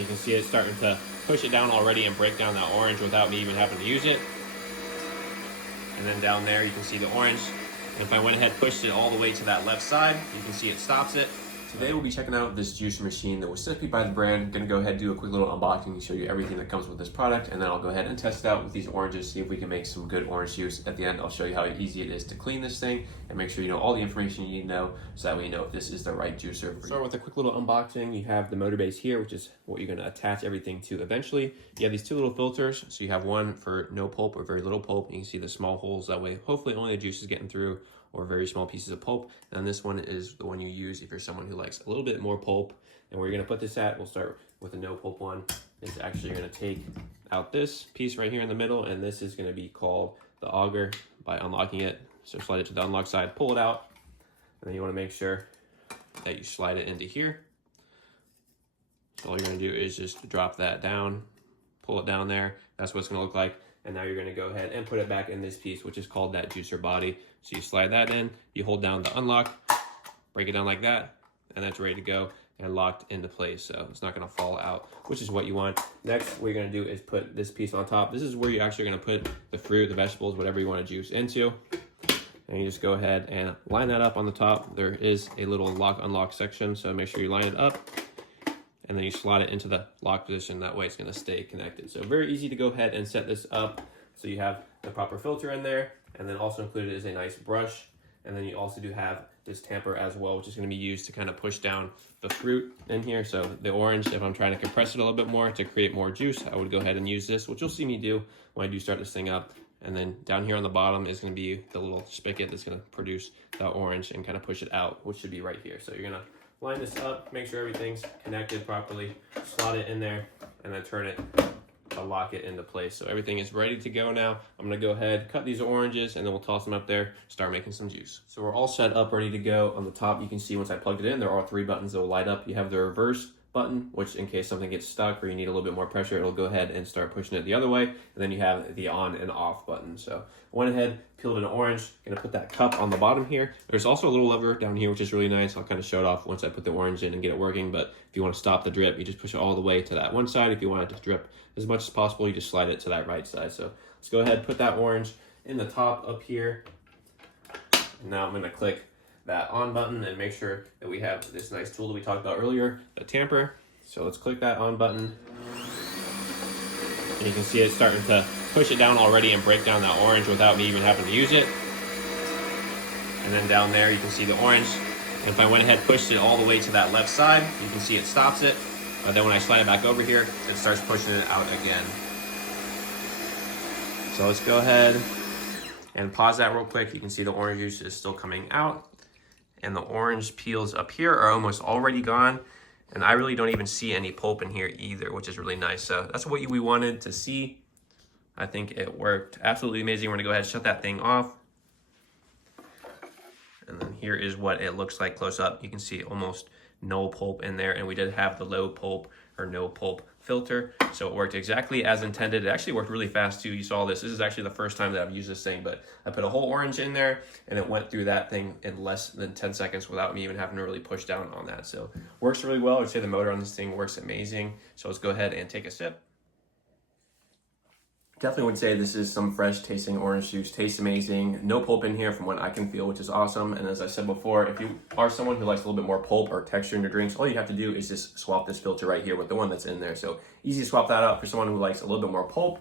You can see it starting to push it down already and break down that orange without me even having to use it. And then down there you can see the orange. And if I went ahead and pushed it all the way to that left side, you can see it stops it. Today we'll be checking out this juicer machine that was sent to me by the brand. Gonna go ahead and do a quick little unboxing and show you everything that comes with this product, and then I'll go ahead and test it out with these oranges, see if we can make some good orange juice. At the end, I'll show you how easy it is to clean this thing and make sure you know all the information you need to know so that way you know if this is the right juicer for you. Start with a quick little unboxing. You have the motor base here, which is what you're gonna attach everything to eventually. You have these two little filters. So you have one for no pulp or very little pulp. You can see the small holes, that way hopefully only the juice is getting through, or very small pieces of pulp. And this one is the one you use if you're someone who likes a little bit more pulp. And where you're gonna put this at, we'll start with the no pulp one. It's actually gonna take out this piece right here in the middle, and this is gonna be called the auger by unlocking it. So slide it to the unlock side, pull it out, and then you wanna make sure that you slide it into here. So all you're gonna do is just drop that down, pull it down there. That's what it's gonna look like. And now you're gonna go ahead and put it back in this piece, which is called that juicer body. So you slide that in, you hold down the unlock, break it down like that, and that's ready to go and locked into place. So it's not gonna fall out, which is what you want. Next, what you're gonna do is put this piece on top. This is where you're actually gonna put the fruit, the vegetables, whatever you wanna juice into. And you just go ahead and line that up on the top. There is a little lock unlock section, so make sure you line it up. And then you slide it into the lock position. That way it's gonna stay connected. So very easy to go ahead and set this up. So you have the proper filter in there, and then also included is a nice brush. And then you also do have this tamper as well, which is gonna be used to kind of push down the fruit in here. So the orange, if I'm trying to compress it a little bit more to create more juice, I would go ahead and use this, which you'll see me do when I do start this thing up. And then down here on the bottom is gonna be the little spigot that's gonna produce the orange and kind of push it out, which should be right here. So you're gonna line this up, make sure everything's connected properly, slot it in there, and then turn it to lock it into place. So everything is ready to go now. I'm gonna go ahead, cut these oranges, and then we'll toss them up there, start making some juice. So we're all set up, ready to go. On the top, you can see once I plugged it in, there are 3 buttons that will light up. You have the reverse button, which in case something gets stuck or you need a little bit more pressure, it'll go ahead and start pushing it the other way. And then you have the on and off button. So I went ahead, peeled an orange, gonna put that cup on the bottom here. There's also a little lever down here, which is really nice. I'll kind of show it off once I put the orange in and get it working. But if you want to stop the drip, you just push it all the way to that one side. If you want it to drip as much as possible, you just slide it to that right side. So let's go ahead, put that orange in the top up here. And now I'm gonna click that on button and make sure that we have this nice tool that we talked about earlier, the tamper. So let's click that on button. And you can see it starting to push it down already and break down that orange without me even having to use it. And then down there you can see the orange. And if I went ahead and pushed it all the way to that left side, you can see it stops it. But then when I slide it back over here, it starts pushing it out again. So let's go ahead and pause that real quick. You can see the orange juice is still coming out. And the orange peels up here are almost already gone. And I really don't even see any pulp in here either, which is really nice. So that's what we wanted to see. I think it worked absolutely amazing. We're gonna go ahead and shut that thing off. And then here is what it looks like close up. You can see almost no pulp in there. And we did have the low pulp or no pulp filter. So it worked exactly as intended. It actually worked really fast too. You saw this. This is actually the first time that I've used this thing, but I put a whole orange in there and it went through that thing in less than 10 seconds without me even having to really push down on that. So works really well. I'd say the motor on this thing works amazing. So let's go ahead and take a sip. Definitely would say this is some fresh tasting orange juice. Tastes amazing. No pulp in here from what I can feel, which is awesome. And as I said before, if you are someone who likes a little bit more pulp or texture in your drinks, all you have to do is just swap this filter right here with the one that's in there. So easy to swap that out for someone who likes a little bit more pulp,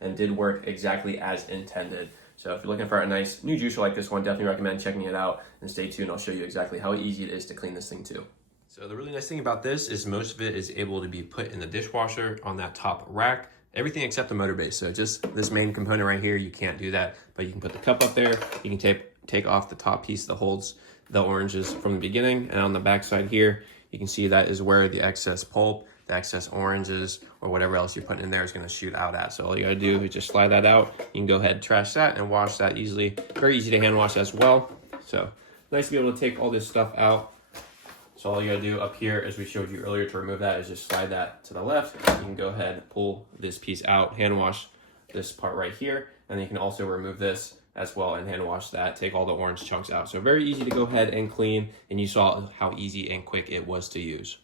and did work exactly as intended. So if you're looking for a nice new juicer like this one, definitely recommend checking it out, and stay tuned. I'll show you exactly how easy it is to clean this thing too. So the really nice thing about this is most of it is able to be put in the dishwasher on that top rack. Everything except the motor base. So just this main component right here, you can't do that, but you can put the cup up there. You can take off the top piece that holds the oranges from the beginning. And on the back side here, you can see that is where the excess pulp, the excess oranges, or whatever else you're putting in there is gonna shoot out at. So all you gotta do is just slide that out. You can go ahead and trash that and wash that easily. Very easy to hand wash as well. So nice to be able to take all this stuff out. So all you gotta do up here, as we showed you earlier, to remove that is just slide that to the left. You can go ahead and pull this piece out, hand wash this part right here, and then you can also remove this as well and hand wash that, take all the orange chunks out. So very easy to go ahead and clean, and you saw how easy and quick it was to use.